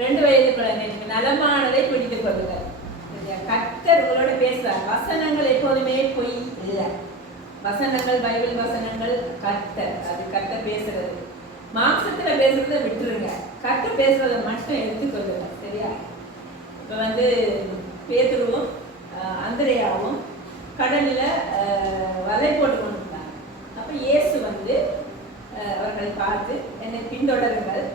ரெண்டு வயது குழந்தைக்கு நலமானதை பிடித்துக் கொள்ளுங்கள் கத்தர் உங்களோட பேசுறார். வசனங்கள் எப்போதுமே பொய் இல்லை. வசனங்கள் பைபிள் வசனங்கள் கத்தர் அது கத்த பேசுறது. மாம்சத்துல பேசுறத விட்டுருங்க. கத்த பேசுறத மட்டும் எடுத்துக்கொள்ளுங்க. சரியா? இப்ப வந்து பேதுருவும் அந்திரையாவும் அந்திரேயாவும் கடல்ல வலை போட்டு கொண்டிருந்தாங்க. அப்ப இயேசு வந்து அவர்களை பார்த்து என்னை பின்தொடருங்கள்.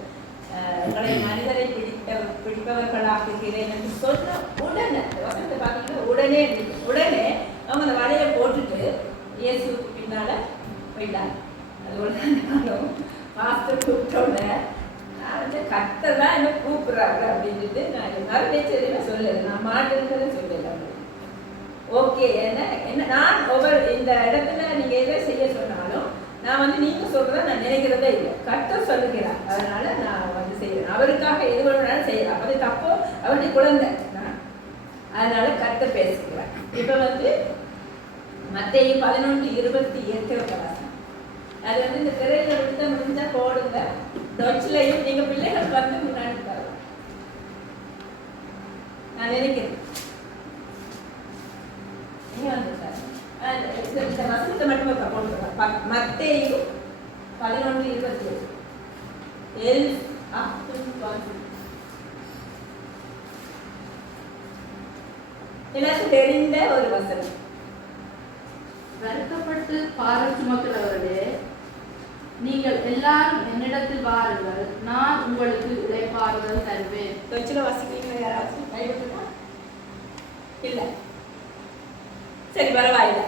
அஹ், உங்களை மனிதரை பிடித்த பிடிப்பவர்களாக்குகிறேன் என்று சொன்ன உடனே வசனத்தை பார்த்தீங்கன்னா உடனே இருந்துச்சு. உடனே அவங்க அந்த வலையை போட்டுட்டு இயேசுக்கு பின்னால போயிட்டாங்க. அது உடனே நானும் மாஸ்டர் கூப்பிட்டோன்னே நான் வந்து கர்த்தர் தான் என்ன கூப்பிடுறாங்க அப்படின்ட்டு நான் மறுபடியும் சரி சொல்லலை. நான் மாட்டேங்கிறத சொல்லலை ஓகே என்ன என்ன நான் ஒவ்வொரு இந்த இடத்துல நீங்க எதை செய்ய சொன்னாலும் நான் வந்து நீங்க சொல்கிறத நான் நினைக்கிறதே இல்லை. கர்த்தர் சொல்லுகிறேன் அதனால நான் வந்து செய்யறேன் அவருக்காக எது வேணும்னாலும் செய்யலாம். அது தப்போ? அவருடைய குழந்தை. அதனால கர்த்தர் பேசுகிறார். இப்போ வந்து மத்திய பதினொன்று இருபத்தி எட்டு வாசம் அது வந்து இந்த திரையில விழுத்த முடிஞ்சா போடுங்க. டொச்சிலையும் நீங்க பிள்ளைகள் வந்து முன்னாடி தரலாம் நான் நினைக்கிறேன். இந்த வசனத்தை மட்டும் இப்ப போட்டுக்கலாம் மத்தேயு பதினொன்று இருபத்தி ஏழு எல் எனக்கு தெரிந்த ஒரு வசனம். வருத்தப்பட்டு பாரம் சுமக்கிறவர்களே நீங்கள் எல்லாரும் என்னிடத்தில் வாருங்கள் நான் உங்களுக்கு இளைப்பாறுதல் தருவேன். தொச்சில வாசிக்கிறீங்களா கைவிட்டுட்டா இல்ல. சரி பரவாயில்ல.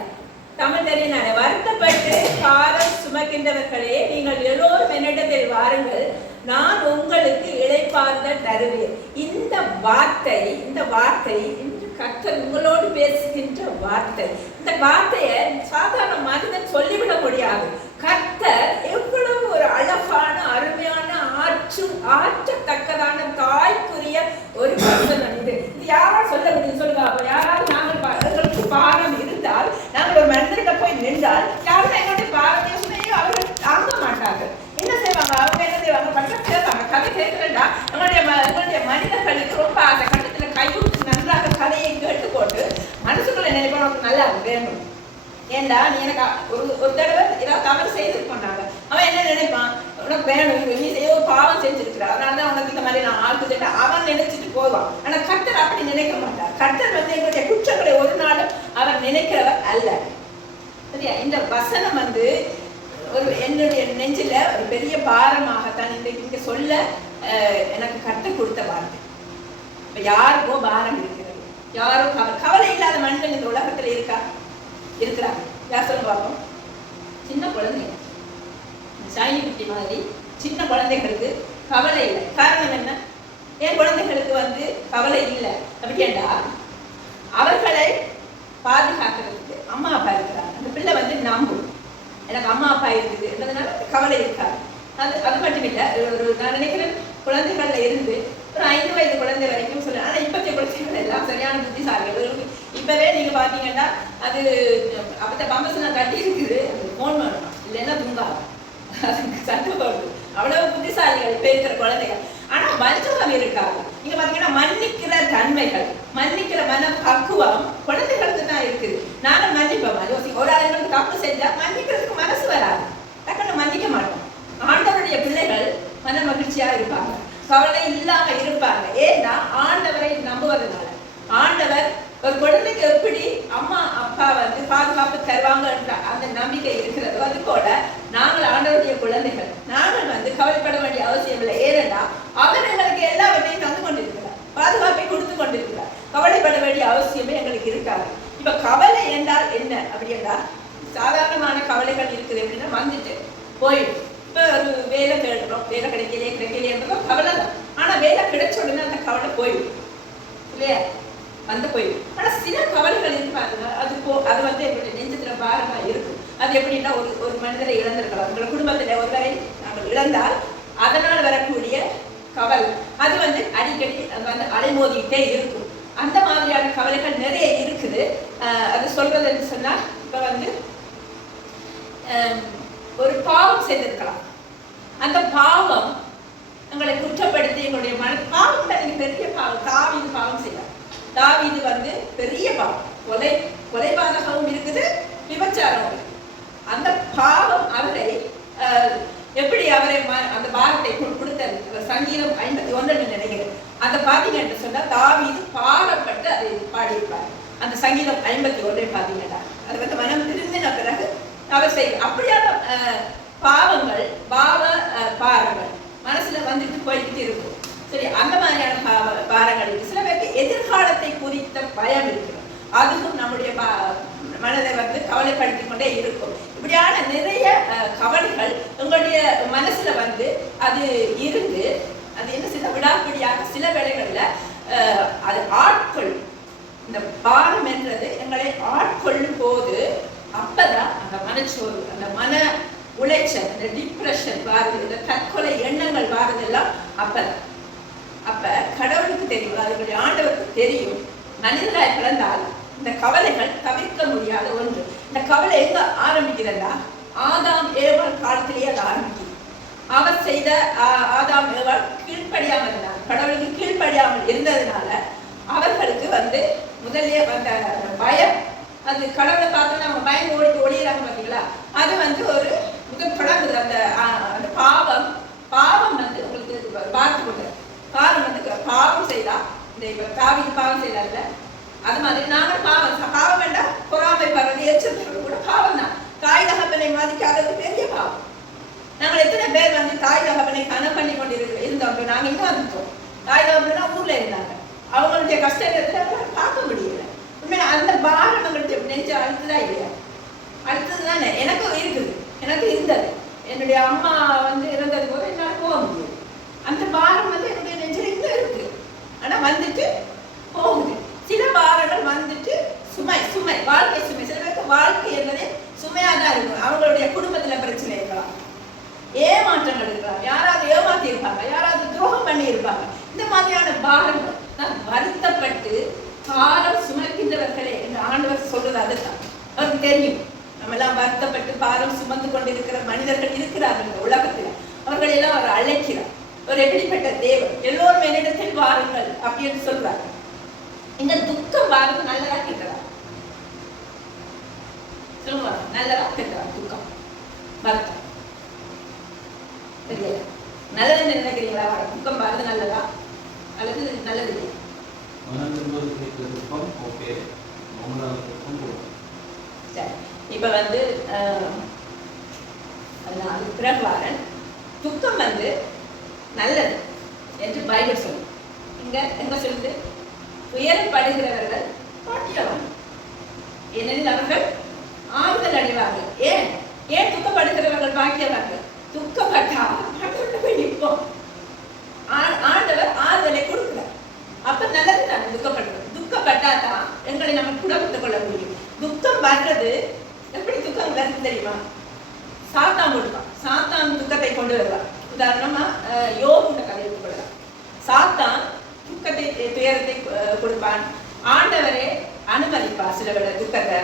தமிழ் தெரியும் வருத்தப்பட்டு பாரம் சுமக்கின்றவர்களே நீங்கள் எல்லோரும் என்னிடத்தில் வாருங்கள். நான் உங்களுக்கு இளைப்பாறுதல் தருவேன். இந்த வார்த்தை இந்த வார்த்தை இன்று கர்த்தர் உங்களோடு பேசுகின்ற வார்த்தை இந்த வார்த்தையை சாதாரண மனிதன் சொல்லிவிட முடியாது. கர்த்தர் எவ்வளவு ஒரு அழகான அருமையான ஆற்றும் ஆற்றத்தக்கதான தாய்க்குரிய ஒரு வசனம் இது. இது யாரால் சொல்ல முடியும் சொல்லுங்க அப்ப யாராவது நாங்கள் எங்களுக்கு பாரம் இருந்தால் போய் நின்றால் யாரும் எங்களுடைய பாரத்தையும் சுமையும் அவர்கள் தாங்க மாட்டார்கள். என்ன செய்வாங்க? அவங்க என்ன செய்வாங்க? பட்டம் கேட்பாங்க கதை கேட்கலடா எங்களுடைய ம- எங்களுடைய மனிதர்களுக்கு ரொம்ப அந்த கட்டத்தில் கைவிட்டு நன்றாக கதையை கேட்டு போட்டு மனசுக்குள்ள நினைப்பா உனக்கு நல்லா வேணும் ஏண்டா நீ எனக்கு ஒரு ஒரு தடவை ஏதாவது தவறு செய்திருக்கோண்டாங்க அவன் என்ன நினைப்பான்? உனக்கு வேணும். நீ ஏதோ பாவம் செஞ்சிருக்கிற. அதனால தான் உனக்கு இந்த மாதிரி நான் ஆக்குதுட்டு அவன் நினைச்சிட்டு போவான். ஆனால் கர்த்தர் அப்படி நினைக்க மாட்டார். கர்த்தர் வந்து எங்களுடைய குற்றங்களை ஒரு நாளும் அவர் நினைக்கிறவர் அல்ல. சரியா? இந்த வசனம் வந்து ஒரு என்னுடைய நெஞ்சில ஒரு பெரிய பாரமாகத்தான் இன்றைக்கு இங்க சொல்ல எனக்கு கற்றுக் கொடுத்த வார்த்தை. இப்ப யாருக்கோ பாரம் இருக்கிறது. யாரோ கவலை கவலை இல்லாத மனிதன் இந்த உலகத்துல இருக்கா? இருக்கிறாங்க யார் சொல்ல பார்ப்போம் சின்ன குழந்தைங்க சாயி குட்டி மாதிரி சின்ன குழந்தைகளுக்கு கவலை இல்லை. காரணம் என்ன? என் குழந்தைகளுக்கு வந்து கவலை இல்லை? அப்படி அவர்களை பாதுகாக்கிறதுக்கு அம்மா அப்பா இருக்கிறாங்க. அந்த பிள்ளை வந்து நம்பும். எனக்கு அம்மா அப்பா இருக்குது என்றதுனால கவலை இருக்காது. அது அது மட்டும் இல்லை ஒரு நான் நினைக்கிறேன் குழந்தைகள்ல இருந்து ஒரு ஐந்து வயது குழந்தை வரைக்கும் சொல்ல ஆனா இப்போத்தைய குழந்தைகள் எல்லாம் சரியான புத்திசாலிகள். இப்பவே நீங்க பாத்தீங்கன்னா அது அப்பத்த பம்பஸ் நான் கட்டி இருக்குது அது ஃபோன் பண்ணணும் இல்லைன்னா தூங்காது. அதுக்கு சண்டை போடுது. அவ்வளவு புத்திசாலிகள் இப்ப இருக்கிற குழந்தைகள். ஆனா வஞ்சகம் இருக்காது. நீங்க பாத்தீங்கன்னா மன்னிக்கிற தன்மைகள் மன்னிக்கிற மன பக்குவம் குழந்தைகளுக்கு தான் இருக்குது நானும் மன்னிப்போம் யோசி ஒரு ஆளுங்களுக்கு தப்பு செஞ்சா மன்னிக்கிறதுக்கு மனசு வராது. டக்குன்னு மன்னிக்க மாட்டோம். ஆண்டவருடைய பிள்ளைகள் மன மகிழ்ச்சியா இருப்பாங்க. கவலை இல்லாம இருப்பாங்க. ஏன்னா ஆண்டவரை நம்புவதனால. ஆண்டவர் ஒரு குழந்தைக்கு எப்படி அம்மா அப்பா வந்து பாதுகாப்பு தருவாங்கன்ற அந்த நம்பிக்கை இருக்கிறதோ அது போல நாங்கள் ஆண்டவருடைய குழந்தைகள். நாங்கள் வந்து கவலைப்பட வேண்டிய அவசியம் இல்லை. ஏனென்றா அவர் எங்களுக்கு எல்லாவற்றையும் தந்து கொண்டிருக்கிறார். பாதுகாப்பை கொடுத்து கொண்டிருக்கிறார். கவலைப்பட வேண்டிய அவசியமே எங்களுக்கு இருக்காது. இப்ப கவலை என்றால் என்ன? அப்படி என்றால் சாதாரணமான கவலைகள் இருக்குது அப்படின்னா வந்துட்டு போயிடும் இப்ப ஒரு வேலை தேடுறோம். வேலை கிடைக்கலையே கிடைக்கலையன்றதோ கவலை தான். ஆனா வேலை கிடைச்ச உடனே அந்த கவலை போயிடும். இல்லையா? வந்து போயிடும். ஆனா சில கவலைகள் இருப்பாங்க அது போ அது வந்து எங்களுடைய நெஞ்சத்துல பாரமா இருக்கும். அது எப்படின்னா ஒரு ஒரு மனிதரை இழந்திருக்கலாம். உங்களை குடும்பத்தில் ஒருவரை நாங்கள் இழந்தால் அதனால் வரக்கூடிய கவல். அது வந்து அடிக்கடி வந்து அலைமோதிக்கிட்டே இருக்கும். அந்த மாதிரியான கவலைகள் நிறைய இருக்குது. அது சொல்றதுன்னு சொன்னால் இப்போ வந்து ஒரு பாவம் செய்திருக்கலாம். அந்த பாவம் எங்களை குற்றப்படுத்தி எங்களுடைய மன பாவம் தான் பெரிய பாவம் தாவீது பாவம் செய்யலாம் தாவீது வந்து பெரிய பாவம். கொலை கொலைபாதகமும் இருக்குது விபச்சாரம் அந்த பாவம் அவரை எப்படி அவரை அந்த பாரத்தை கொடுத்தது? சங்கீதம் அந்த பாத்தீங்க என்று சொன்னா தாவீது பாடப்பட்டு அதை பாடியிருப்பார். அந்த சங்கீதம் ஐம்பத்தி ஒன்றே பாத்தீங்கன்னா அது வந்து மனம் திருந்தின பிறகு அவர் செய் அப்படியான பாவங்கள் பாவ பாரங்கள் மனசுல வந்துட்டு போய்கிட்டு இருக்கும். சரி அந்த மாதிரியான பாவ- பாரங்கள் இருக்கு. சில பேருக்கு எதிர்காலத்தை குறித்த பயம் இருக்கிறது. அதுவும் நம்முடைய பா- மனதை வந்து கவலைப்படுத்தி கொண்டே இருக்கும். இப்படியான நிறைய கவலைகள் உங்களுடைய மனசுல வந்து அது இருந்து அது என்ன சில விடாப்பிடியாக சில வேளைகளில் அது ஆட்கொள்ளும் இந்த பாரம் என்றது எங்களை ஆட்கொள்ளும் போது அப்பதான் அந்த மனச்சோர்வு அந்த மன உளைச்சல் இந்த டிப்ரெஷன் வாருது இந்த தற்கொலை எண்ணங்கள் வாருதெல்லாம் அப்பதான். அப்ப கடவுளுக்கு தெரியும் அதனுடைய ஆண்டவருக்கு தெரியும் மனிதனாய் பிறந்தால் இந்த கவலைகள் தவிர்க்க முடியாத ஒன்று. இந்த கவலை எங்க ஆரம்பிக்கிறதா? ஆதாம் ஏவல் காலத்திலேயே அது ஆரம்பிக்கும் அவர் செய்த ஆதாம் கீழ்ப்படியாமல் இருந்தார் கடவுளுக்கு கீழ்ப்படியாமல் இருந்ததுனால அவர்களுக்கு வந்து முதல்ல வந்த அந்த பயம். அது கடவுளை பார்த்து நம்ம பயம் ஓடி ஓடிடுறாங்க பார்த்தீங்களா அது வந்து ஒரு முதல் தொடங்குது அந்த அந்த பாவம். பாவம் வந்து உங்களுக்கு பார்த்து கொண்டு பாவம் வந்து பாவம் செய்தா இந்த இப்போ தாவிக்கு பாவம் செய்தார்ல. அது மாதிரி நாங்கள் பாவம் பாவம் வேண்டாம். பொறாமை படுறது எச்சரிக்கிறது கூட பாவம் தான் தாய் தகப்பனை மதிக்காதது பெரிய பாவம். நாங்கள் எத்தனை பேர் வந்து தாய் தகப்பனை கனம் பண்ணி கொண்டு இருந்தோம். நாங்கள் நாங்க இங்க வந்துட்டோம் தாய் தகப்பனா ஊர்ல இருந்தாங்க. அவங்களுடைய கஷ்டத்தை பார்க்க முடியல. உண்மை அந்த பாரம் எங்களுடைய நெஞ்சு அழுத்துதான் இல்லையா? அடுத்தது தானே எனக்கும் இருக்குது. எனக்கு இருந்தது. என்னுடைய அம்மா வந்து இருந்தது போது என்னால் போக முடியும் அந்த பாரம் வந்து என்னுடைய நெஞ்சில் இன்னும் இருக்கு ஆனா வந்துட்டு போகுது சில பாரங்கள் வந்துட்டு சுமை சுமை வாழ்க்கை சுமை சில பேருக்கு வாழ்க்கை என்பதே சுமையா தான் இருக்கும் அவங்களுடைய குடும்பத்துல பிரச்சனை இருக்கலாம் ஏமாற்றங்கள் இருக்கலாம் யாராவது ஏமாத்தி இருப்பாங்க யாராவது துரோகம் பண்ணி இருப்பாங்க இந்த மாதிரியான பாரங்கள் தான் வருத்தப்பட்டு பாரம் சுமக்கின்றவர்களே என்று ஆண்டவர் சொல்றது அதுதான் அவருக்கு தெரியும் நம்ம எல்லாம் வருத்தப்பட்டு பாரம் சுமந்து கொண்டிருக்கிற மனிதர்கள் இருக்கிறார்கள் இந்த உலகத்தில் அவர்கள் எல்லாம் அவர் அழைக்கிறார் அவர் எப்படிப்பட்ட தேவன் எல்லோரும் என்னிடத்தில் வாருங்கள் அப்படின்னு சொல்றாரு இந்த துக்கம் வாரம் நல்லதா கேட்கிறா சொல்லுங்க நல்லதா கேட்கிறா துக்கம் வருத்தம் தெரியல நல்லதுன்னு நினைக்கிறீங்களா துக்கம் வரது நல்லதா அல்லது நல்லது இல்லையா மனம் திரும்புவது குறித்த துக்கம் ஓகே மௌனாக துக்கம் போகும் சரி. இப்போ வந்து ஆஹ், பிறகு துக்கம் வந்து நல்லது என்று பைபிள் சொல்லும் இங்க என்ன சொல்லுது? உயரப்படுகிறவர்கள் பாட்டியவன் ஏனெனில் அவர்கள் ஆறுதல் அடைவார்கள். ஏன்? ஏன் துக்கப்படுகிறவர்கள் பாக்கியவர்கள் துக்கப்பட்டால் ஆண்டவர்கிட்ட போய் நிற்போம். ஆ- ஆண்டவர் ஆறுதலை கொடுக்கிறார். அப்ப நல்லது நான் துக்கப்படுறது துக்கப்பட்டா தான் எங்களை நம்ம குணப்படுத்திக் கொள்ள முடியும். துக்கம் வர்றது எப்படி துக்கம் வருது தெரியுமா? சாத்தான் கொடுப்பான் சாத்தான் துக்கத்தை கொண்டு வருவான் உதாரணமா யோகுண்ட கதை எடுத்துக்கொள்ளலாம் சாத்தான் துக்கத்தை துயரத்தை கொடுப்பான். ஆண்டவரே அனுமதிப்பா சில பேர் துக்கத்தை.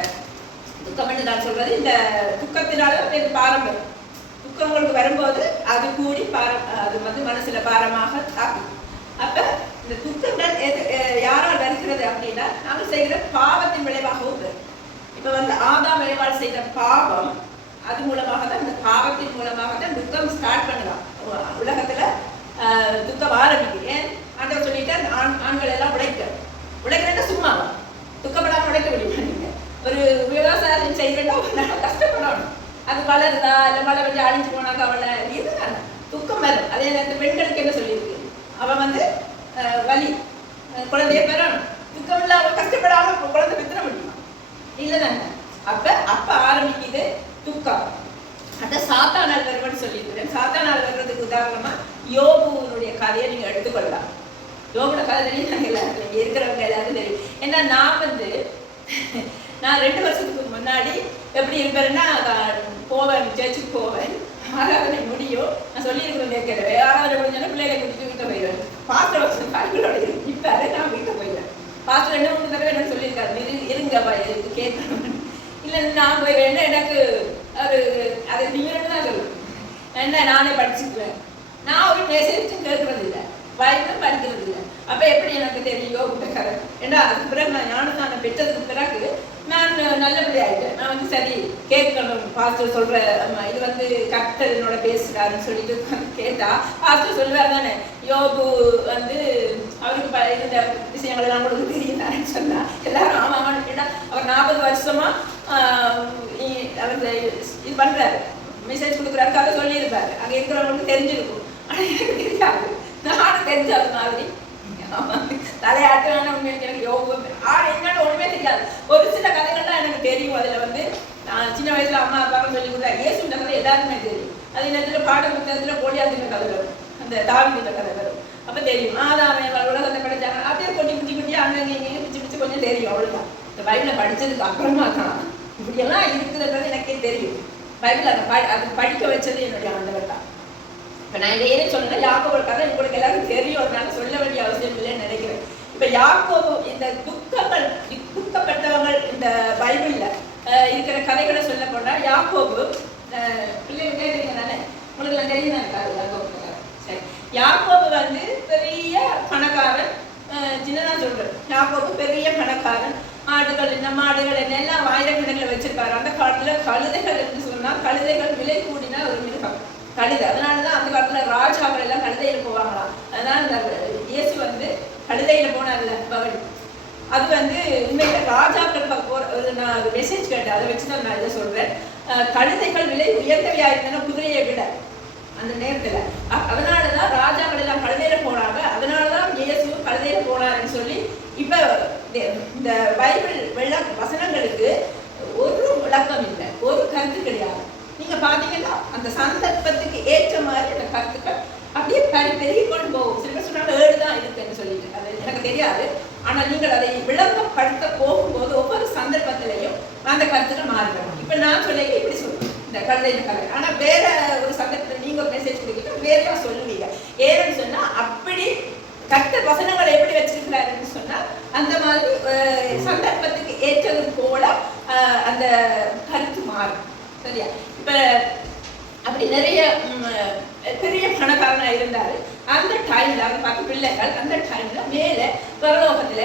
துக்கம் என்று நான் சொல்றது இந்த துக்கத்தினால இது பாரம்பரியம். துக்கம் உங்களுக்கு வரும்போது அது கூடி பாரம் அது வந்து மனசுல பாரமாக தாக்கும். அப்ப இந்த துக்கங்கள் எது யாரால் வருகிறது அப்படின்னா நாங்கள் செய்கிற பாவத்தின் விளைவாகவும் வரும். இப்ப வந்து ஆதாம் விளைவால் செய்த பாவம் அது மூலமாக தான் இந்த பாவத்தின் மூலமாக தான் துக்கம் ஸ்டார்ட் பண்ணலாம் உலகத்தில் உலகத்துல துக்கம் ஆரம்பிக்குது. ஏன்? ஆண்டவர் சொல்லிட்டு ஆண் ஆண்கள் எல்லாம் உழைக்க. உழைக்கிறேன்னா சும்மாவா? துக்கப்படாம உழைக்க முடியுமா நீங்கள் ஒரு விவசாயம் செய்கிறேன்னா கஷ்டப்படணும். அது வளருதா? இல்லை மழை வந்து அழிஞ்சு போனா கவலை இது துக்கம் வரும். அதே நேரத்தில் பெண்களுக்கு என்ன சொல்லியிருக்கு? அவன் வந்து வலி. குழந்தைய பெறணும் துக்கம் இல்லாம கஷ்டப்படாம குழந்தை பெற்ற முடியுமா இல்லதானே அப்ப அப்ப ஆரம்பிக்குது துக்கம். அந்த சாத்தானால் வருவன் சொல்லியிருக்கிறேன். சாத்தானால் வர்றதுக்கு உதாரணமா யோபுனுடைய கதையை நீங்க எடுத்துக்கொள்ளலாம். யோகோட கதை தெரியும். நாங்க எல்லாரும் இருக்கிறவங்க எல்லாரும் தெரியும். ஏன்னா நான் வந்து நான் ரெண்டு வருஷத்துக்கு முன்னாடி எப்படி இருப்பேன்னா போவேன் சர்ச்சுக்கு போவேன். ஆராதனை முடியும் நான் சொல்லியிருக்கிறேன் கேட்கல வேறாவது முடிஞ்சோன்னா பிள்ளைகளை கூட்டிட்டு வீட்டை போயிடுவேன். பாஸ்டர் வருஷம் கைகளோட நிற்பாரு நான் வீட்டை போயிடுவேன். பாஸ்டர் என்ன மூணு தடவை என்ன சொல்லியிருக்காரு. இரு இருங்கப்பா இது கேட்கணும். இல்லை நான் போய் வேணா எனக்கு ஒரு அதை நீங்கள் தான் சொல்லுவேன் என்ன நானே படிச்சுக்குவேன். நான் ஒரு மெசேஜ் கேட்கறது இல்லை பைபிளும் படிக்கிறது இல்லை அப்போ எப்படி எனக்கு தெரியும்? உங்க ஏன்னா அதுக்கு பிறகு நான் ஞானஸ்தானம் பெற்றதுக்கு பிறகு நான் நல்லபடியாயிட்டேன் நான் வந்து சரி கேட்கணும். பாஸ்டர் சொல்ற இது வந்து கர்த்தர் என்னோட பேசுறாருன்னு சொல்லிட்டு கேட்டா பாஸ்டர் சொல்றாரு தானே யோபு வந்து அவருக்கு ப- இந்த விஷயங்கள் எல்லாம் கூட தெரியுதான்னு சொன்னா எல்லாரும் ஆமா ஆமான்னு கேட்டா அவர் நாற்பது வருஷமா அவர் இந்த இது பண்றாரு. மெசேஜ் கொடுக்குறாரு கதை சொல்லியிருப்பாரு. அங்க இருக்கிறவங்களுக்கு தெரிஞ்சிருக்கும். ஆனா எனக்கு தெரியாது. நானும் தெரிஞ்சது மாதிரி. தலையாட்டுறான உண்மைக்கு எனக்கு யோகம் ஆறு என்னன்னு ஒண்ணுமே தெரியாது. ஒரு சில கதைகள்லாம் எனக்கு தெரியும். அதுல வந்து நான் சின்ன வயசுல அம்மா அப்பாவும் சொல்லி கொடுத்தா இயேசுன்ற கதை எல்லாருக்குமே தெரியும். அது நேரத்தில் பாட புத்தகத்துல போலியாத்தின கதை வரும் அந்த தாவிதின கதை வரும் அப்ப தெரியும். ஆதாமே உலகத்தை படிச்சாங்க அப்படியே கொஞ்சம் குட்டி குட்டி அங்கங்கே இங்கேயும் பிச்சு பிச்சு கொஞ்சம் தெரியும். அவ்வளவுதான். இந்த பைபிளை படிச்சதுக்கு அப்புறமா தான் இப்படியெல்லாம் இருக்கிறது எனக்கே தெரியும். பைபிள் அதை படி அது படிக்க வச்சது என்னுடைய ஆண்டவர் தான். இப்போ நான் இதை சொன்னேன்? சொன்னா ஒரு கதை உங்களுக்கு எல்லாருக்கும் தெரியும் அதனால சொல்ல வேண்டிய அவசியம் இல்லைன்னு நினைக்கிறேன். இப்ப யாக்கோபு இந்த துக்கங்கள் துக்கப்பட்டவங்க இந்த பைபிள்ல இருக்கிற கதைகளை சொல்ல போனா யாக்கோபு அஹ், பிள்ளைங்க கேட்குறீங்க தானே உங்களுக்கு எல்லாம் தெரியும் யாக்கோபு சரி. யாக்கோபு வந்து பெரிய பணக்காரன் சின்னதான் சின்னதா சொல்றேன். யாக்கோபு பெரிய பணக்காரன். ஆடுகள் என்ன மாடுகள் என்ன எல்லாம் ஆயிரக்கணக்கில் வச்சிருப்பாரு. அந்த காலத்துல கழுதைகள் என்று சொன்னா கழுதைகள் விலை கூடினா ஒரு மிருகம். கழுதை. அதனாலதான் அந்த காலத்துல ராஜாக்கள் எல்லாம் கழுதையில் போவாங்களாம். அதனால இந்த இயேசு வந்து கழுதையில் போனார்ல பவனி. அது வந்து உண்மையில ராஜாக்கள் போற ஒரு நான் ஒரு மெசேஜ் கேட்டேன். அதை வச்சு தான் நான் இதை சொல்றேன். கழுதைகள் விலை உயர்ந்தவையா இருந்தன? குதிரையை விட. அந்த நேரத்தில். அ- அதனாலதான் ராஜாக்கள் எல்லாம் கழுதையில போனாங்க. அதனாலதான் இயேசு கழுதையில போனாருன்னு சொல்லி இப்ப இந்த- இந்த பைபிள் வெள்ள வசனங்களுக்கு ஒரு விளக்கம் இல்லை. ஒரு கருத்து கிடையாது. நீங்க பாத்தீங்கன்னா அந்த சந்தர்ப்பத்துக்கு ஏற்ற மாதிரி அந்த கருத்துக்கள் அப்படியே பரி பெருகி கொண்டு போகும். சில பேர் சொன்னாங்க ஏழு தான் இருக்குன்னு சொல்லிட்டு. அது எனக்கு தெரியாது. ஆனால் நீங்கள் அதை விளங்கப்படுத்த போகும்போது ஒவ்வொரு சந்தர்ப்பத்திலையும் அந்த கருத்துக்கள் மாறுபடும். இப்போ நான் சொல்ல இப்படி சொல்லுவேன் இந்த கழுதையின் கதை ஆனால் வேற ஒரு சந்தர்ப்பத்தில் நீங்கள் மெசேஜ் கொடுக்கிட்டு வேறையா சொல்லுவீங்க. ஏன்னு சொன்னால் அப்படி கத்த வசனங்களை எப்படி வச்சிருக்கிறாருன்னு சொன்னால் அந்த மாதிரி சந்தர்ப்பத்துக்கு ஏற்றது போல அந்த கருத்து மாறும். சரியா? இப்போ அப்படி நிறைய பெரிய பணக்காரனா இருந்தாரு. அந்த டைம்ல அவர் பத்து பிள்ளைகள் அந்த டைம்ல மேல பரலோகத்துல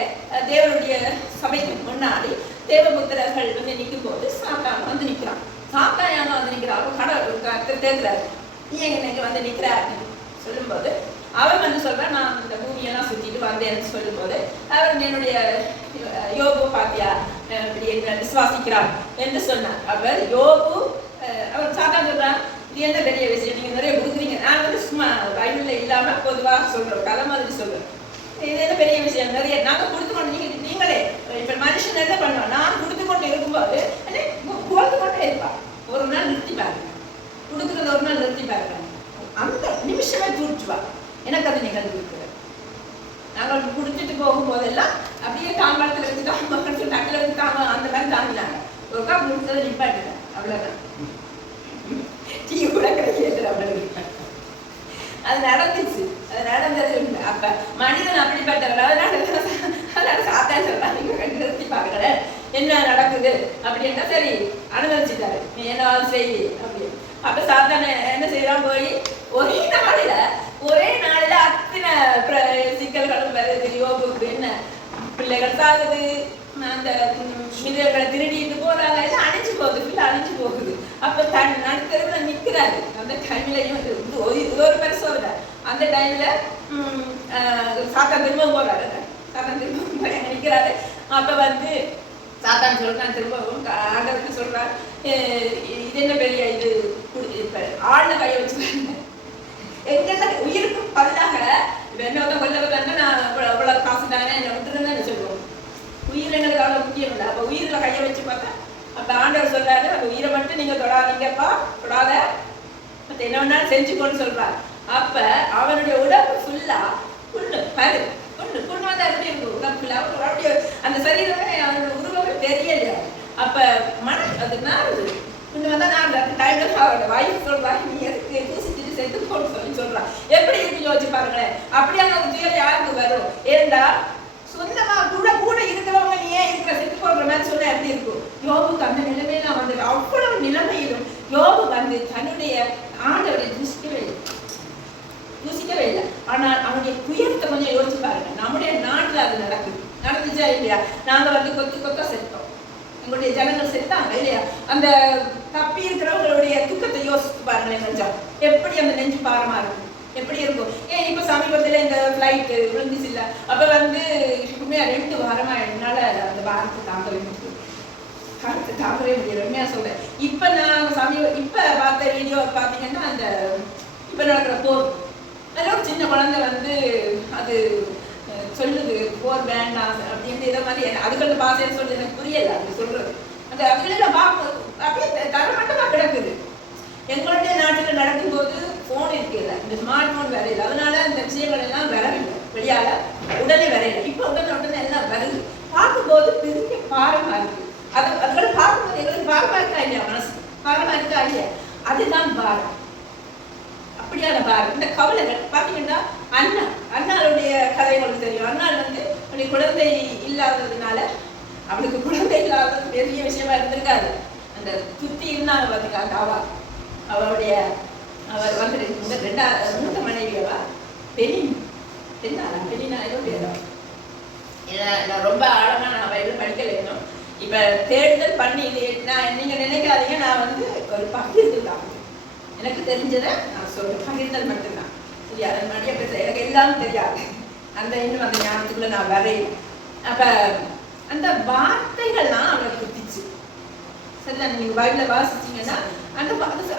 தேவருடைய தேவனுடைய சபைக்கு முன்னாடி தேவபுத்திரர்கள் வந்து நிற்கும் போது சாத்தான் வந்து நிக்கிறான். சாத்தா ஏன் வந்து நிற்கிறாரு கடவுள் கர்த்தர் நீ எங்க நீங்க வந்து நிக்கிற அப்படின்னு சொல்லும்போது அவன் வந்து சொல்றான் நான் இந்த பூமியெல்லாம் சுத்திட்டு வந்தேன்னு சொல்லும்போது அவர் என்னுடைய அஹ், யோபு பாத்தியா? இப்படி என்ன விசுவாசிக்கிறார் என்று சொன்னார். அவர் யோபு அவர் சாத்தான் சொல்றான் இது என்ன பெரிய விஷயம்? நீங்க நிறைய புகுதி நான் வந்து சும்மா பைபிள்ல இல்லாமல் பொதுவாக சொல்கிறோம் கதை மாதிரி சொல்றேன் இது என்ன பெரிய விஷயம்? நிறைய நாங்கள் கொடுத்து கொண்டு நீங்கள் நீங்களே. இப்போ மனுஷன் என்ன பண்ணுவோம் நான் கொடுத்து கொண்டு இருக்கும்போது என்ன புகழ்ந்து கொண்டே இருப்பா. ஒரு நாள் நிறுத்தி பாருங்க. கொடுக்குறத ஒரு நாள் நிறுத்தி பாருங்க. அந்த நிமிஷமே தூச்சுவா எனக்கு அது நிகழ்ந்து இருக்குது நாங்கள் குடிச்சிட்டு போகும்போதெல்லாம் அப்படியே தாம்பாளத்தில் வச்சு தாம்பளத்தில் டக்கில் வச்சு தாங்க அந்த மாதிரி தாங்கினாங்க. ஒருக்கா கப் முடிச்சதை நிப்பாட்டினேன் அவ்வளோதான் டீ கூட கிடைக்கிறது அவளுக்கு அது நடந்துச்சு அது நடந்தது உண்டு அப்ப மனிதன் அப்படிப்பட்டவர் அதனால அதனால சாத்தான் சொல்றான் நீங்க கண்டு நிறுத்தி பார்க்கல என்ன நடக்குது அப்படின்னா சரி அனுமதிச்சுட்டாரு நீ என்ன செய் அப்படின்னு அப்ப என்ன செய்யறான் போய்? ஒரே நாளில ஒரே நாளில அத்தனை பிர- சிக்கல்களும் வருது. யோகுக்கு என்ன? பிள்ளைகள் சாகுது. அந்த மிதர்களை திருடிட்டு போறாங்க. எல்லாம் அணைச்சு போகுது. பிள்ளை அணைச்சு போகுது. அப்ப தன் நடுத்தரவுல நிக்கிறாரு. அந்த டைம்லயும் வந்து ஒரு இது ஒரு பெருசோட அந்த டைம்ல சாத்தா திரும்பவும் போறாரு. சாத்தான் திரும்பவும் நிக்கிறாரு. அப்ப வந்து சாத்தான் சொல்றான் திரும்பவும் ஆண்டவருக்கு சொல்றான் இது என்ன பெரிய இது? இப்ப ஆழ்ந்த கைய வச்சு எங்கெல்லாம் உயிருக்கு பதிலாக என்ன ஒருத்தன் கொல்ல நான் இவ்வளவு காசு தானே என்னை விட்டுருந்தேன்னு சொல்லுவோம் உயிர் எங்களுக்கு அவ்வளவு முக்கியம் இல்லை. அப்ப உயிரில் கையை வச்சு பார்த்தா அப்ப ஆண்டவர் சொல்றாரு அந்த உயிரை மட்டும் நீங்க தொடாதீங்கப்பா தொடாத. மத்த என்ன வேணாலும் செஞ்சுக்கோன்னு சொல்றாரு. அப்ப அவனுடைய உடம்பு ஃபுல்லா புண்ணு பரு. புண்ணு புண்ணு வந்து அப்படி இருக்கும்? உடம்பு ஃபுல்லா அப்படியே அந்த சரீரமே அவனோட உருவமே தெரியல. அப்ப மன அது நாருது புண்ணு வந்தா நான் அந்த டைம்ல அவரோட வாய்ப்பு சொல்றா நீ எதுக்கு? பூசிச்சுட்டு செத்து போன்னு சொல்லி சொல்றான் எப்படி இருக்கு யோசிச்சு பாருங்களேன். அப்படியான ஒரு துயரம் யாருக்கு வரும்? ஏண்டா? சொந்தமா கூட கூட இருக்கிறவங்க நீ ஏன் இருக்கிற செத்து போடுற மாதிரி சொன்னா எப்படி இருக்கும்? யோபுக்கு அந்த நிலைமையில வந்து அவ்வளவு நிலைமையிலும் யோபு வந்து தன்னுடைய ஆண்டவரை துஷ்டவே இல்லை. யோசிக்கவே இல்லை. ஆனால் அவனுடைய துயரத்தை கொஞ்சம் யோசிச்சு பாருங்க. நம்முடைய நாட்டுல அது நடக்குது. நடந்துச்சா இல்லையா? நாங்க வந்து கொத்து கொத்தா செத்தோம். எங்களுடைய ஜனங்கள் செத்தாங்க இல்லையா? அந்த தப்பி இருக்கிறவங்களுடைய துக்கத்தை யோசித்து பாருங்களேன் கொஞ்சம் எப்படி அந்த நெஞ்சு பாரமா இருக்கும்? எப்படி இருக்கும்? ஏன் இப்ப சமீபத்துல இந்த ஃப்ளைட் விழுந்துச்சு இல்ல அப்ப வந்து உண்மையா ரெண்டு வாரமா? என்னால அந்த பாரத்தை தாங்கவே முடியும் காலத்தை தாங்கவே முடியும் உண்மையாக சொல்றேன். இப்ப நான் சமீப இப்ப பார்த்த வீடியோ பாத்தீங்கன்னா அந்த இப்ப நடக்கிற போர். அதில் ஒரு சின்ன குழந்தை வந்து அது சொல்லுது போர் வேண்டாம் அப்படின்னு இதை மாதிரி அதுக்கெல்லாம் அதுக்குள்ள பாசைன்னு சொல்லி எனக்கு புரியல அது சொல்றது. அந்த அதுல பார்க்க அப்படியே தான் கிடக்குது. எங்களுடைய நாட்டில் நடக்கும்போது ஃபோன் இருக்கல இந்த ஸ்மார்ட் ஃபோன் வேற இல்லை அதனால இந்த விஷயங்கள் எல்லாம் வரவில்லை வெளியால உடனே வரையில. இப்போ உடனே உடனே எல்லாம் வருது பார்க்கும்போது பெரிய பாரமா இருக்கு. அது அதுகளை பார்க்கும்போது எங்களுக்கு பாரமா இருக்கா இல்லையா மனசு? பாரமா இருக்கா இல்லையா? அதுதான் பாரம். அப்படியான பாரம். இந்த கவலைகள் பார்த்தீங்கன்னா அண்ணா அண்ணாளுடைய கதை உங்களுக்கு தெரியும். அண்ணா வந்து அப்படி குழந்தை இல்லாததுனால அவளுக்கு குழந்தை இல்லாதது பெரிய விஷயமா இருந்திருக்காது. அந்த துத்தி இருந்தாங்க பார்த்துக்காங்க அவ. அவளுடைய அவர் வந்து இந்த ரெண்டா மூத்த மனைவியவா? பெரிய பெண்ணாளா? பெரியனா ஏதோ பேரா ஏன்னா நான் ரொம்ப ஆழமாக நான் எதுவும் படிக்கல வேணும் இப்ப தேடுதல் பண்ணி இது நான் நீங்க நினைக்காதீங்க நான் வந்து ஒரு பகிர்ந்து தான். எனக்கு தெரிஞ்சதை நான் சொல்றேன். பகிர்ந்தல் மட்டும்தான். சரியா அது நிறைய பேச எனக்கு எல்லாம் தெரியாது. அந்த இன்னும் அந்த ஞானத்துக்குள்ளே நான் வரையும் அப்ப அந்த வார்த்தைகள்லாம் அவளை சரிதான் நீங்க பைபிள வாசிச்சீங்கன்னா அந்த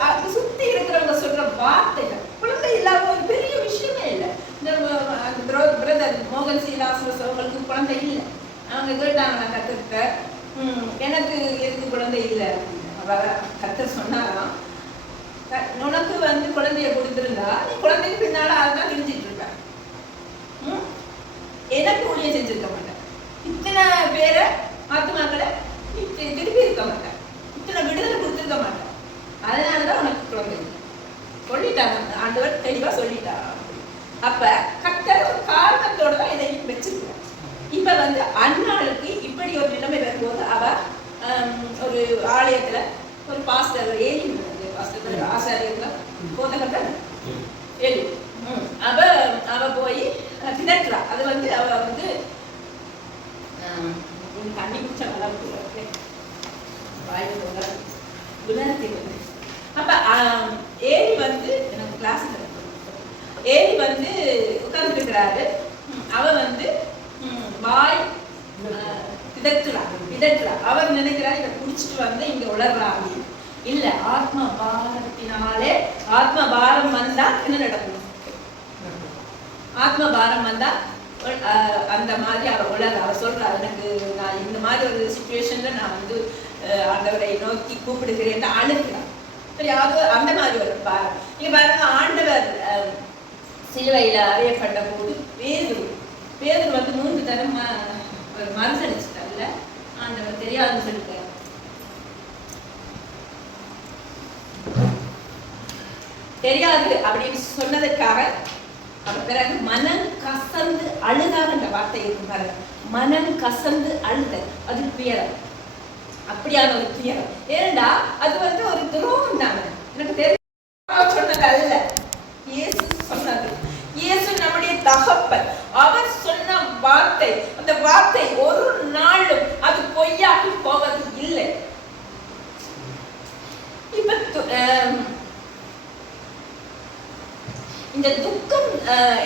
அது சுத்தி இருக்கிறவங்க சொல்ற வார்த்தைகள் குழந்தை இல்லாத ஒரு பெரிய விஷயமே இல்லை. இந்த பிரதர் மோகன் சீலாசுரஸ் அவங்களுக்கு குழந்தை இல்லை. அவங்க கேட்டாங்க நான் கத்துக்கிட்ட எனக்கு எதுக்கு குழந்தை இல்லை? அப்படின்னு. சொன்னாராம். உனக்கு வந்து குழந்தைய கொடுத்துருந்தா நீ குழந்தைக்கு பின்னால அதுதான் தெரிஞ்சிட்டு இருக்க எனக்கு ஊழியம் செஞ்சிருக்க மாட்டேன் இத்தனை பேரை ஆத்துமாக்களை திருப்பி இருக்க மாட்டேன் இத்தனை விடுதலை கொடுத்திருக்க மாட்டேன். அதனாலதான் உனக்கு குழந்தை. சொல்லிட்டாங்க. ஆண்டவர் தெளிவா சொல்லிட்டாங்க அப்ப கத்தர் ஒரு காரணத்தோட தான் இதை வச்சிருக்கிறார். இப்ப வந்து அண்ணாளுக்கு இப்படி ஒரு நிலைமை வரும்போது அவ ஒரு ஆலயத்துல ஒரு பாஸ்டர் ஏலி பாஸ்டர் ஆசாரியத்துல போதகர் தானே ஏலி. அவ அவ போய் திணற்றா அது வந்து அவ வந்து ஹம், கொஞ்சம் தண்ணி குடிச்சா நல்லா இருக்கும். வாயில போக குணர்த்தி வந்து வந்து எனக்கு கிளாஸ் ஏலி வந்து உட்கார்ந்துருக்கிறாரு. அவ வந்து வாய் பிதற்றுறா பிதற்றுறா அவர் நினைக்கிறார் இதை குடிச்சிட்டு வந்து இங்க உளர்றாங்க இல்ல ஆத்ம பாரத்தினாலே ஆத்ம பாரம் வந்தா என்ன நடக்கும்? ஆத்ம பாரம் வந்தா அஹ், அந்த மாதிரி அவர் உலக அவர் சொல்றார் எனக்கு நான் இந்த மாதிரி ஒரு சுச்சுவேஷன்ல நான் வந்து ஆண்டவரை நோக்கி கூப்பிடுகிறேன் அழுகிறார். சரி அது அந்த மாதிரி ஒரு பாரம். நீங்க பாருங்க ஆண்டவர் சிலுவையில அறையப்பட்ட போது பேதூர் பேதூர் வந்து மூன்று தரம் ஒரு மறுசளிச்சிட்டார்ல ஆண்டவர் தெரியாதுன்னு சொல்லிட்டார். தெரியாது அப்படின்னு சொன்னதுக்காக பிறகு மனம் கசந்து அழுதார் என்ற வார்த்தை இருக்கும் பாருங்க. மனம் கசந்து அழுத அது பேரம் அப்படியான ஒரு துயரம். ஏனெண்டா அது வந்து ஒரு துரோகம் தாங்க எனக்கு தெரிஞ்ச சொன்னது அல்ல. இயேசு சொன்னது. இயேசு நம்முடைய தகப்பன். அவர் சொன்ன வார்த்தை அந்த வார்த்தை ஒரு நாளும் அது பொய்யாகி போவது இல்லை. இப்ப இந்த துக்கம் அஹ்,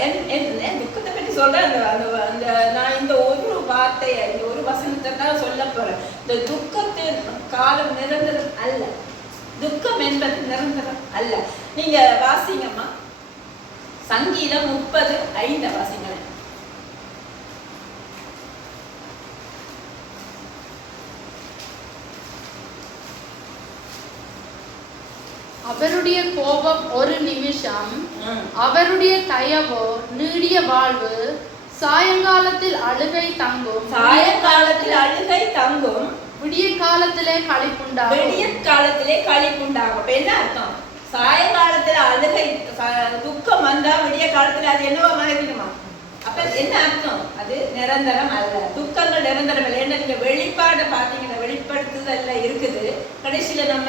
துக்கத்தை பற்றி சொல்றேன். அந்த அந்த நான் இந்த ஒரு வார்த்தையை இந்த ஒரு வசனத்தை தான் சொல்ல போறேன் இந்த துக்கத்தின் காலம் நிரந்தரம் அல்ல. துக்கம் என்பது நிரந்தரம் அல்ல. நீங்க வாசிங்கம்மா. சங்கீதம் முப்பது ஐந்து வாசிங்களேன். அவருடைய கோபம் ஒரு நிமிஷம். அவருடைய தயவோ நீடிய வாழ்வு சாயங்காலத்தில் அழுகை தங்கும். சாயங்காலத்தில் அழுகை தங்கும். விடிய காலத்திலே களிப்புண்டாகும். வெடிய காலத்திலே களிப்புண்டாகும். அப்ப என்ன அர்த்தம்? சாயங்காலத்துல அழுகை துக்கம் வந்தா விடிய காலத்துல அது என்னவா மாறிடுமா? அப்ப என்ன அர்த்தம்? அது நிரந்தரம் அல்ல. துக்கங்கள் நிரந்தரம் இல்லை. ஏன்னா நீங்க வெளிப்பாடு பாத்தீங்கன்னா வெளிப்படுத்துதல்ல இருக்குது. கடைசியில நம்ம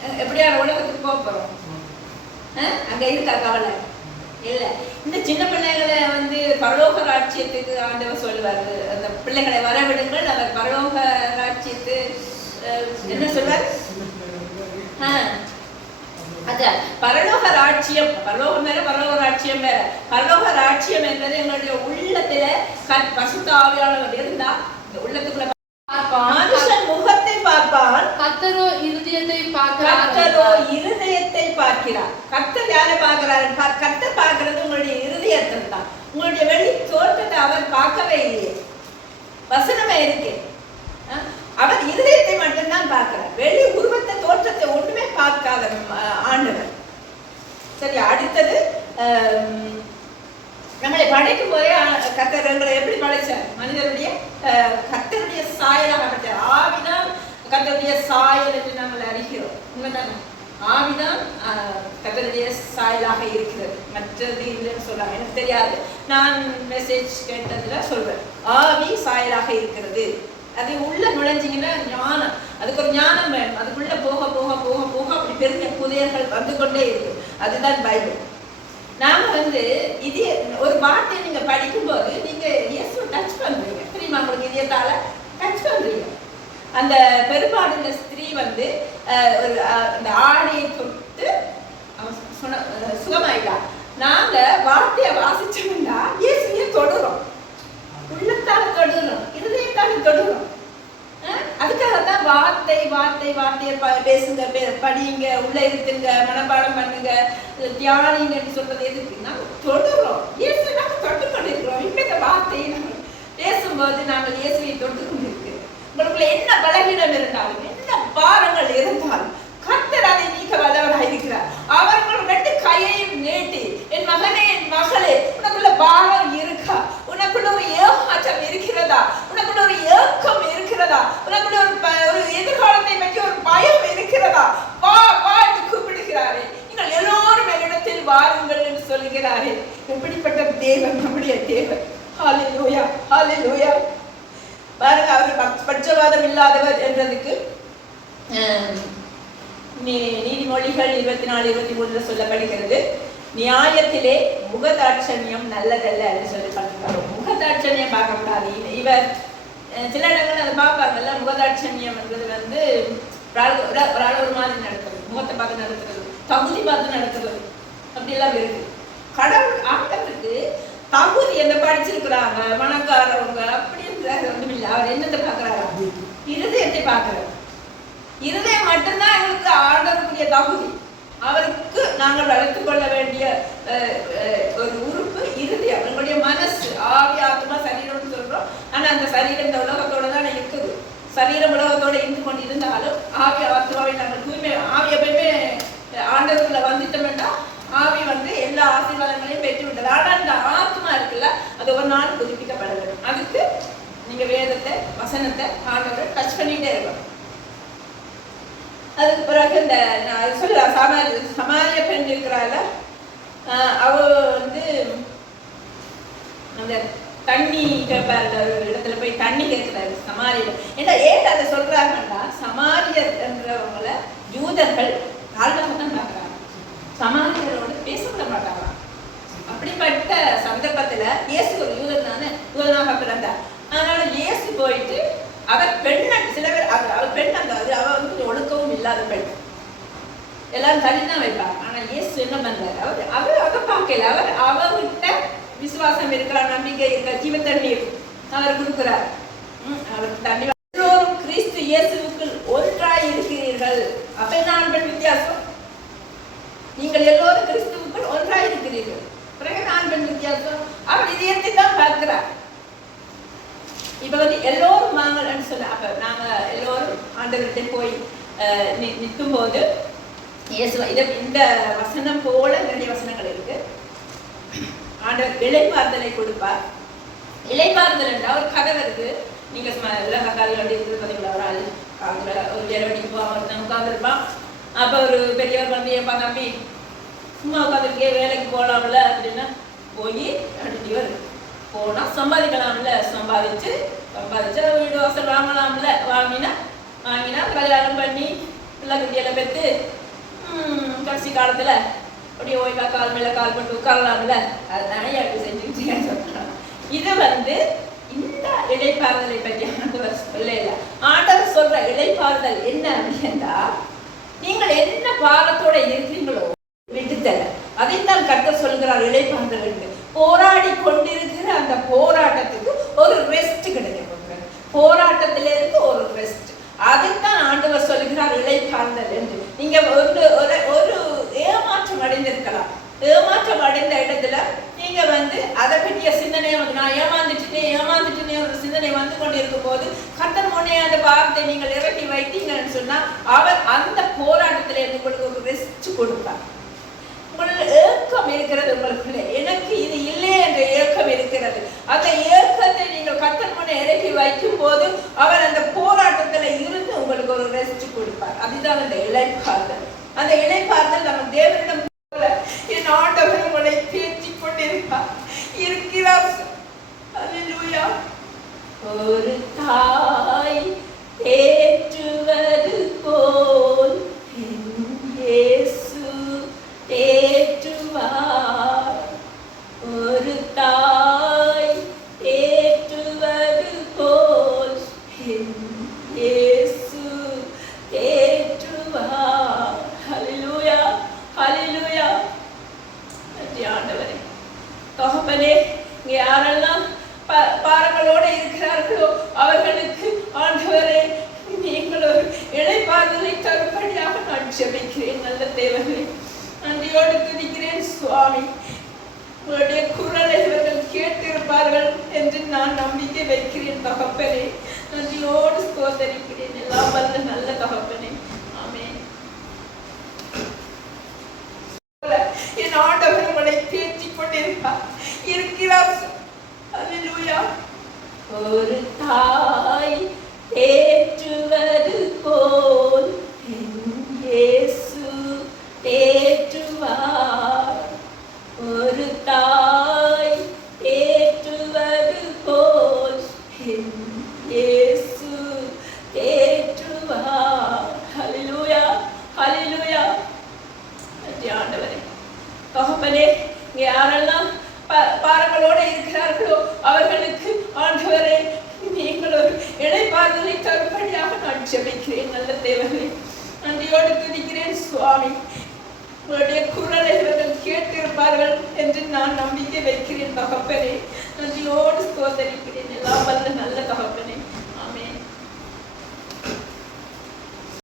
அஹ், எப்படியான உலகத்துக்கு போக போறோம். அங்க இருக்கா கவலை? இல்ல. இந்த சின்ன பிள்ளைகளை வந்து பரலோக ராட்சியத்துக்கு ஆண்டவர் சொல்வார் அந்த பிள்ளைகளை வரவிடுங்கள் அவர் பரலோக ராட்சியத்து என்ன சொல்வார்? அதான் பரலோக ராட்சியம் பரலோகம் வேற பரலோக ராட்சியம் வேற. பரலோக ராட்சியம் என்பது எங்களுடைய உள்ளத்துல கண் பசுத்த ஆவியானவர் இருந்தா இந்த உள்ளத்துக்குள்ள மனுஷன் முகத்தை பார்ப்பான் கத்தரோ இருதயத்தை பார்க்கிறார். இருதயத்தை பார்க்கிறார். கர்த்தர் யாரை பார்க்கிறார் கர்த்தர் பார்க்கிறது உங்களுடைய இருதயத்தை தான். உங்களுடைய வெளி தோற்றத்தை அவர் பார்க்கவே இல்லையே. வசனமே இருக்கு. அவர் இருதயத்தை மட்டும்தான் பார்க்கிறார். வெளி உருவத்தை தோற்றத்தை ஒண்ணுமே பார்க்காத ஆண்டவர். சரி அடுத்தது நம்மளை படைக்கும் போதே கர்த்தர் எங்களை எப்படி படைச்சார்? மனிதருடைய அஹ், கர்த்தருடைய சாயலாக படைச்சார் கத்தருடைய சாயல் என்று நாங்கள் அறிகிறோம். உண்மைதானே? ஆவிதான் கத்தருடைய சாயலாக இருக்கிறது. மற்றது இல்லைன்னு சொல்றாங்க. எனக்கு தெரியாது. நான் மெசேஜ் கேட்டதுல சொல்றேன். ஆவி சாயலாக இருக்கிறது. அது உள்ள நுழைஞ்சிங்கன்னா ஞானம். அதுக்கு ஒரு ஞானம் வேணும். அதுக்குள்ள போக போக போக போக அப்படி பெரிய புதையர்கள் வந்து கொண்டே இருக்கு அதுதான் பைபிள். நாம வந்து இது ஒரு வார்த்தையை நீங்க படிக்கும்போது நீங்க இயேசு டச் பண்றீங்க. தெரியுமா உங்களுக்கு இதயத்தால? டச் பண்றீங்க. அந்த பெரும்பாடுள்ள ஸ்திரீ வந்து ஒரு அந்த ஆடையை தொட்டு சுகமாயிட்டா. நாங்க வார்த்தையை வாசிச்சோம்னா இயேசுவையே தொடுறோம் உள்ளத்தால தொடுறோம் இருதயத்தால தொடுறோம் அதுக்காக அதுக்காகத்தான் வார்த்தை வார்த்தை வார்த்தையை ப- பேசுங்க பே- படியுங்க உள்ள இருக்குங்க மனப்பாடம் பண்ணுங்க தியானிங்கன்னு சொல்றது எதுக்கு நாங்க தொடுறோம் இயேசு நாங்கள் தொட்டு கொண்டிருக்கிறோம். இந்த வார்த்தையை நாங்கள் பேசும்போது நாங்கள் இயேசுவை தொட்டு கொண்டிருக்கிறோம். உங்களுக்குள்ள என்ன பலவீனம் இருந்தாலும் என்ன பாரங்கள் இருந்தாலும் கர்த்தர் அதை நீக்க வல்லவராக இருக்கிறார் அவர்கள் ரெண்டு கையையும் நீட்டி என் மகனே என் மகளே உனக்குள்ள பாரம் இருக்கா? உனக்குள்ள ஒரு ஏமாற்றம் இருக்கிறதா? உனக்குள்ள ஒரு ஏக்கம் இருக்கிறதா? உனக்குள்ள ஒரு ஒரு எதிர்காலத்தை பற்றி ஒரு பயம் இருக்கிறதா? வா வா என்று கூப்பிடுகிறாரே. நீங்கள் எல்லோரும் என்னிடத்தில் வாருங்கள் என்று சொல்கிறாரே. எப்படிப்பட்ட தேவன் நம்முடைய தேவன். ஹாலே லோயா பாருங்க அவர் பட்சவாதம் இல்லாதவர் என்றதுக்கு நீதிமொழிகள் இருபத்தி நாலு இருபத்தி மூணுல சொல்லப்படுகிறது நியாயத்திலே முகதாட்சண்யம் நல்லதல்ல என்று சொல்லி பார்க்கிறார் முகதாட்சண்யம் பார்க்கக்கூடாது. இவ- இவர் சில இடங்கள்ல அதை பார்ப்பாங்கல்ல முகதாட்சண்யம் என்றது வந்து ஒரு ஆள் ஒரு மாதிரி நடக்கிறது. முகத்தை பார்த்து நடக்கிறது தகுதி பார்த்து நடக்கிறது அப்படியெல்லாம் இருக்கு. கடவுள் ஆண்டவருக்கு தகுதி என்ன படிச்சிருக்கிறாங்க? மனக்காரவங்க அப்படின்றது ஒன்றும் இல்லை. அவர் என்னத்தை இருதயத்தை பார்க்கிறார். இருதயம் மட்டும்தான் எங்களுக்கு ஆடக்கூடிய தகுதி. அவருக்கு நாங்கள் வளர்த்து கொள்ள வேண்டிய அஹ், ஒரு உறுப்பு இருதயம். எங்களுடைய மனசு ஆவி ஆத்மா சரீரம்னு சொல்றோம். ஆனா அந்த சரீரம் இந்த உலகத்தோட தான் இருக்குது. சரீரம் உலகத்தோட இருந்து கொண்டு இருந்தாலும் ஆவி ஆத்மாவை நாங்கள் தூய்மை ஆவி எப்பயுமே ஆண்டவருக்குள்ள வந்துட்டோம்னா ஆவி வந்து எல்லா ஆசீர்வாதங்களையும் பெற்று விட்டது ஆனா இந்த ஆத்மா இருக்குல்ல அது ஒரு நாள் புதுப்பிக்கப்பட வேண்டும் அதுக்கு இந்த வேதத்தை வசனத்தை ஆண்டவர் டச் பண்ணிட்டே இருக்கணும். அதுக்கு பிறகு இந்த நான் சொல்லலாம் சமாரி சமாரிய பெண் இருக்கிறாள் அவ வந்து அந்த தண்ணி கேட்பார் ஒரு இடத்துல போய் தண்ணி கேட்கிறாரு சமாரியர். ஏன்னா ஏன் அதை சொல்றாங்கன்னா சமாரியர் என்றவங்கள யூதர்கள் தாழ்வாக தான் பார்க்குறாங்க. சமாரியரோட பேசவிட மாட்டாங்க அப்படிப்பட்ட சந்தர்ப்பத்தில் இயேசு ஒரு யூதன் தானே யூதனாக பிறந்தார். அதனால இயேசு போயிட்டு அவர் பெண் சில பேர் அவர் பெண் அந்த அது அவ வந்து கொஞ்சம் ஒழுக்கவும் இல்லாத பெண். எல்லாரும் தள்ளி தான் வைப்பாங்க. ஆனா இயேசு என்ன பண்றாரு? அவர் அவர் அதை பார்க்கல. அவர் அவர்கிட்ட விசுவாசம் இருக்கிறா நம்பிக்கை இருக்கிற ஜீவ தண்ணீர் அவர் கொடுக்குறார். அவருக்கு தண்ணி எல்லோரும் கிறிஸ்து இயேசுவுக்குள் ஒன்றாய் இருக்கிறீர்கள். அப்ப என்ன பெண் வித்தியாசம்? நீங்கள் எல்லோரும் கிறிஸ்துவுக்குள் ஒன்றாய் இருக்கிறீர்கள். பிறகு நான் பெண் வித்தியாசம்? அவர் இதயத்தை தான் பார்க்கிறார். இப்போ வந்து எல்லோரும் வாங்கலன்னு சொல்ல அப்போ நாங்கள் எல்லோரும் ஆண்டவர்கிட்ட போய் நிற்கும் போது இயேசு இதை இந்த வசனம் போல நிறைய வசனங்கள் இருக்கு. ஆண்டவர் இளைப்பாறுதலை கொடுப்பார். இளைப்பாறுதல் என்றால் ஒரு கதை வருது. நீங்க சும்மா உலக வண்டி இருக்குது பார்த்தீங்களா ஒரு ஆள் காதுல ஒரு ஜெரவடிக்கு போவான் உட்காந்துருப்பான் அப்ப ஒரு பெரியவர் வந்து ஏப்பா தம்பி சும்மா உட்காந்துருக்கே வேலைக்கு போகலாம்ல அப்படின்னா போய் அடுத்து வரும் போனால் சம்பாதிக்கலாம்ல சம்பாதிச்சு சம்பாதிச்சு வீடு வாசல் வாங்கலாம்ல. வாங்கினா வாங்கினா கல்யாணம் பண்ணி பிள்ளை குட்டியெல்லாம் பெற்று கடைசி காலத்தில் அப்படியே ஓய்வா கால் மேலே கால் போட்டு உட்காரலாம்ல. அதுதானே எனக்கு செஞ்சுக்கிட்டீங்கன்னு சொல்கிறாங்க இது வந்து இந்த இடைப்பாறுதலை பற்றி ஆண்டவர் சொல்லல. ஆண்டவர் சொல்ற இடைப்பாறுதல் என்ன அப்படின்னா நீங்கள் என்ன பாரத்தோட இருக்கிறீங்களோ விட்டுத்தல அதைத்தான் கத்த சொல்கிறார் இடைப்பாறுதல் என்று. போராடி கொண்டிருக்கிற அந்த போ Portal. தேவனே நன்றியோடு துதிக்கிறேன் சுவாமி. உங்களுடைய குரலை இவர்கள் கேட்டிருப்பார்கள் என்று நான் நம்பிக்கை வைக்கிறேன் தகப்பனே நன்றியோடு சோதரிக்கிறேன் எல்லாம் வல்ல நல்ல தகப்பனே